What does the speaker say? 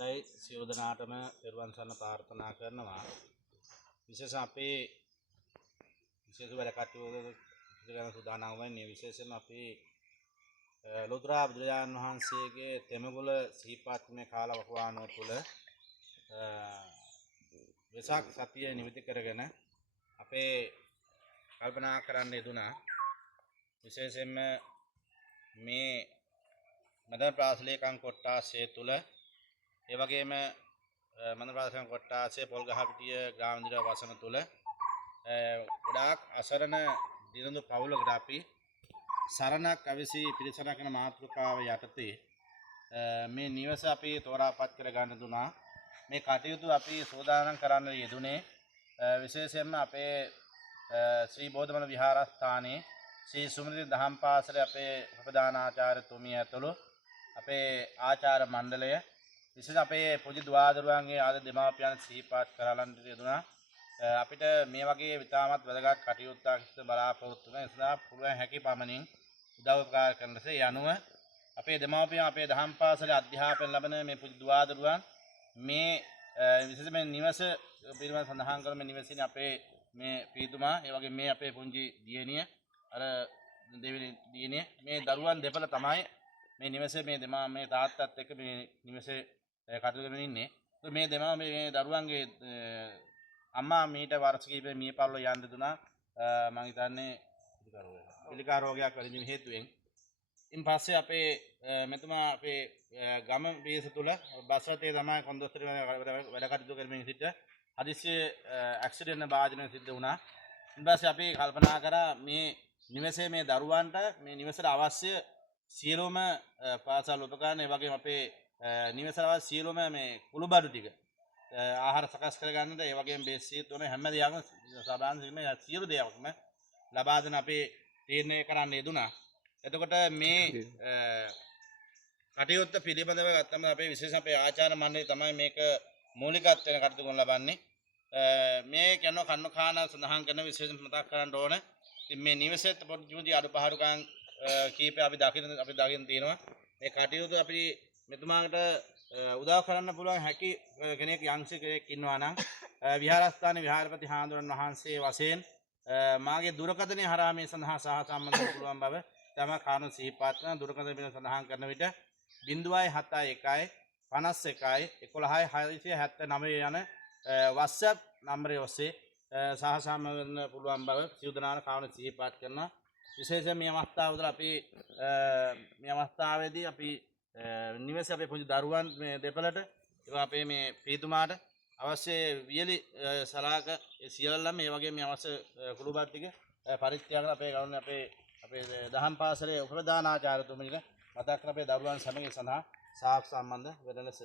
හොඳයි සියලු දෙනාටම පෙරවන් සරණ ප්‍රාර්ථනා කරනවා. විශේෂ අපේ විශේෂ වැඩ කටයුතු ගැන සූදානම් වෙන්නේ විශේෂයෙන්ම අපි ලෝතර බුදුරජාණන් වහන්සේගේ තෙමගුල සිහිපත් මේ කාල වකවානුව තුළ වෙසක් සතිය නිමිති කරගෙන අපේ කල්පනා කරන්න යෙදුනා. විශේෂයෙන්ම මේ මදන ප්‍රාසලේකම් කොට්ටාසය තුළ ඒ වගේම මදන ප්‍රාසලේකම් කොට්ටාසය පොල්ගහපිටිය ග්‍රාමීණ වසම තුළ ගොඩාක් අසරණ දිනදු පවුලකට අපි සරණක් අවසි පිළිසරණ කරන මාතෘකාව යටතේ මේ නිවස අපි තෝරාපත් කර ගන්න දුනා. මේ කටයුතු අපි සෝදානම් කරන්න යෙදුනේ විශේෂයෙන්ම අපේ ශ්‍රී බෝධමන විහාරස්ථානයේ ශ්‍රී සුමති දහම් පාසලේ අපේ උපදානාචාර්යතුමිය ඇතුළු අපේ ආචාර්ය මණ්ඩලය විශේෂ අපේ පොඩි දුවදරුවන්ගේ ආද දෙමාපියන් සිහිපත් කරලන් යෙදුනා. අපිට මේ වගේ විතාමත් වැදගත් කටයුත්තක් බලාපොරොත්තු වෙන නිසා පුළුවන් හැකි පමණින් උදව් උපකාර කරනසේ යනුව අපේ දෙමාපියන් අපේ දහම් පාසලේ අධ්‍යාපනය ලබන මේ පොඩි දුවදරුවන් මේ විශේෂයෙන්ම නිවස පිළිබඳ සඳහන් කරන මේ නිවසේ අපේ මේ පීතුමා ඒ වගේ මේ අපේ පුංචි දියණිය අර දෙවෙනි දියණිය මේ දරුවන් දෙපළ තමයි මේ නිවසේ මේ තාත්තත් එක්ක මේ නිවසේ කටයුතු කරමින් ඉන්නේ. මේ දෙමා මේ දරුවන්ගේ අම්මා මීට වර්ෂ කිහිපෙ මිය පරලෝ යන්න දුනා. මම හිතන්නේ පිළිකා රෝගයක් වලින් හේතුවෙන්. ඉන් පස්සේ අපේ මෙතුමා අපේ ගම පිරිස තුල බස් රථයේ තමයි කොන්දොස්තර වැඩ කටයුතු කරමින් සිට හදිස්සිය ඇක්සිඩන්ට් භාජනය සිද්ධ වුණා. ඊට පස්සේ අපි කල්පනා කරා මේ නිවසේ මේ දරුවන්ට මේ නිවසට අවශ්‍ය සියලුම පාසල් උපකරණ ඒ වගේම අපේ නිවසට අවශ්‍ය සියලුම මේ කුළුබඩු ටික ආහාර සකස් කර ගන්නට ඒ වගේම බේසිත් උන හැම දෙයක්ම සාධාරණ සියලු දේවල්ම ලබා දෙන අපේ තීරණය කරන්න යෙදුනා. එතකොට මේ කටයුත්ත පිළිබඳව ගත්තම අපේ විශේෂ අපේ ආචාර්ය මණ්ඩලය තමයි මේක මූලිකත්වයෙන් කටයුතු කරන ලබන්නේ. මේ කියන කන්න කාන සඳහන් කරන විශේෂ මතක් කරන්න ඕන. ඉතින් මේ නිවසේත් පොඩි අඩුපාඩුකම් කීපය අපි දකින්න තියෙනවා. මේ කටයුතු අපි මෙතුමාට උදව් කරන්න පුළුවන් හැකි කෙනෙක් යම්සි කෙනෙක් ඉන්නවා නම් විහාරස්ථානයේ විහාරපති හාමුදුරන් වහන්සේ වශයෙන් මාගේ දුරකථනය හරහා මේ සඳහා සහ සම්බන්ධ වෙන්න පුළුවන් බව තමයි කාරණා සිහිපත් කරන දුරකථන පිළිබඳව සඳහන් කරන විට 071 51 11 679 යන WhatsApp නම්බරය ඔස්සේ සහ සම්බන්ධ වෙන්න පුළුවන් බව සියුදනාන කාරණා සිහිපත් කරනවා. විශේෂයෙන් මේ අවස්ථාවේදී අපි මේ අවස්ථාවේදී අපි නිවසේ අපේ පුංචි දරුවන් මේ දෙපළට ඒවා අපේ මේ පීතුමාට අවශ්‍ය වියලි සලාක සියල්ලම මේ වගේ මේ අවශ්‍ය කුළුබඩු ටික පරිත්‍යාග අපේ ගෞරවනීය අපේ දහම් පාසලේ උපදානාචාර්යතුමියට මතක් කර අපේ දරුවන් සමග සඳහා සාක්ෂි සම්බන්ධ වෙන ලෙස